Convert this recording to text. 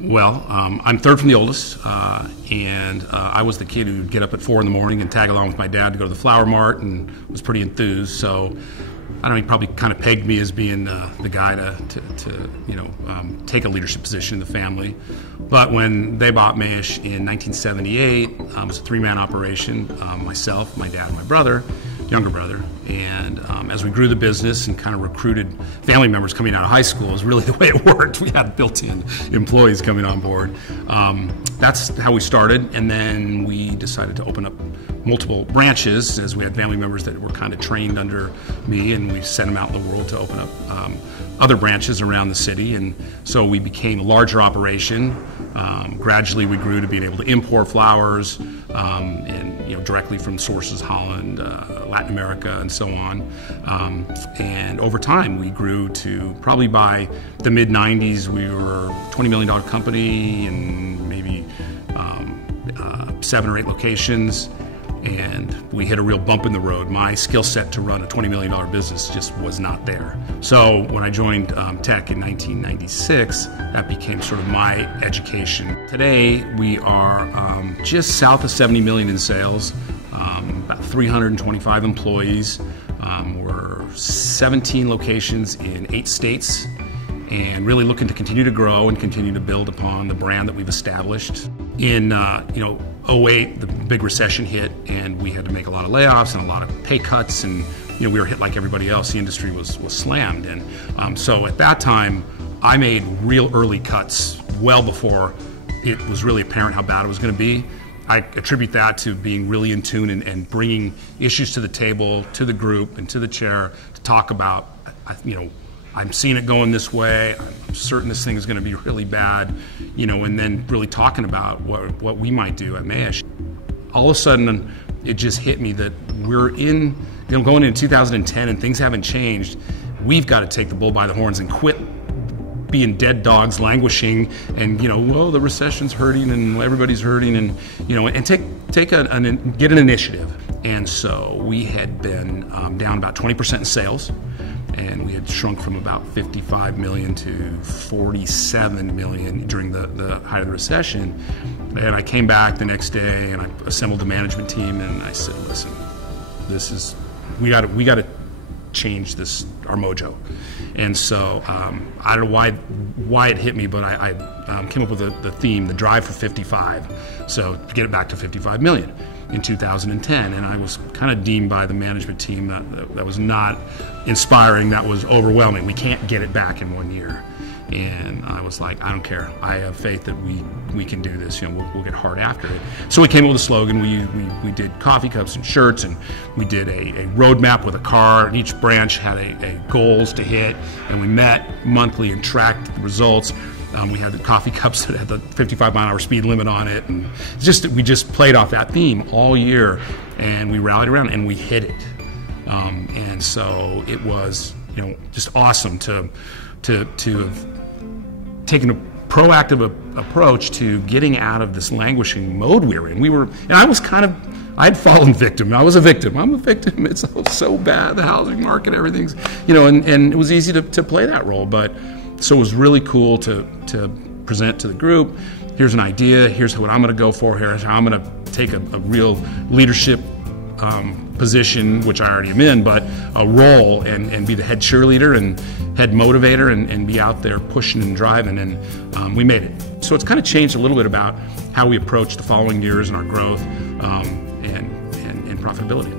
Well, I'm third from the oldest, and I was the kid who would get up at 4 in the morning and tag along with my dad to go to the flower mart, and was pretty enthused. So I don't know, he probably kind of pegged me as being the guy to take a leadership position in the family. But when they bought Mayesh in 1978, it was a 3-man operation, myself, my dad, and my brother, younger brother. And as we grew the business and kind of recruited family members coming out of high school, is really the way it worked. We had built-in employees coming on board. That's how we started, and then we decided to open up multiple branches as we had family members that were kind of trained under me, and we sent them out in the world to open up other branches around the city. And so we became a larger operation. Gradually we grew to being able to import flowers and directly from sources, Holland, Latin America, and so on. And over time we grew to probably by the mid-90s we were a $20 million company and maybe 7 or 8 locations. And we hit a real bump in the road. My skill set to run a $20 million business just was not there. So when I joined tech in 1996, that became sort of my education. Today, we are just south of 70 million in sales, about 325 employees. We're 17 locations in 8 states, and really looking to continue to grow and continue to build upon the brand that we've established. In 08, the big recession hit, and we had to make a lot of layoffs and a lot of pay cuts, and we were hit like everybody else. The industry was slammed, and so at that time, I made real early cuts well before it was really apparent how bad it was going to be. I attribute that to being really in tune and bringing issues to the table, to the group, and to the chair to talk about, I'm seeing it going this way, I'm certain this thing is going to be really bad, and then really talking about what we might do at Mayesh. All of a sudden, it just hit me that we're going into 2010 and things haven't changed. We've got to take the bull by the horns and quit being dead dogs languishing and, well, the recession's hurting and everybody's hurting and, and get an initiative. And so we had been down about 20% in sales. And we had shrunk from about 55 million to 47 million during the height of the recession. And I came back the next day and I assembled the management team and I said, listen, we got to change this, our mojo. And so I don't know why it hit me, but I came up with the theme, the drive for 55. So to get it back to 55 million in 2010, and I was kind of deemed by the management team that was not inspiring, that was overwhelming. We can't get it back in 1 year. And I was like, I don't care. I have faith that we can do this. We'll get hard after it. So we came up with a slogan. We did coffee cups and shirts, and we did a roadmap with a car. And each branch had a goals to hit, and we met monthly and tracked the results. We had the coffee cups that had the 55-mile-an-hour speed limit on it, and we just played off that theme all year, and we rallied around and we hit it. And so it was, just awesome to have taken a proactive approach to getting out of this languishing mode we were in. I had fallen victim. I was a victim. I'm a victim. It's so bad, the housing market, everything's, and it was easy to play that role. But so it was really cool to present to the group. Here's an idea. Here's what I'm going to go for. Here's how I'm going to take a real leadership position, which I already am in, but a role and be the head cheerleader and head motivator and be out there pushing and driving, and we made it. So it's kind of changed a little bit about how we approach the following years and our growth and profitability.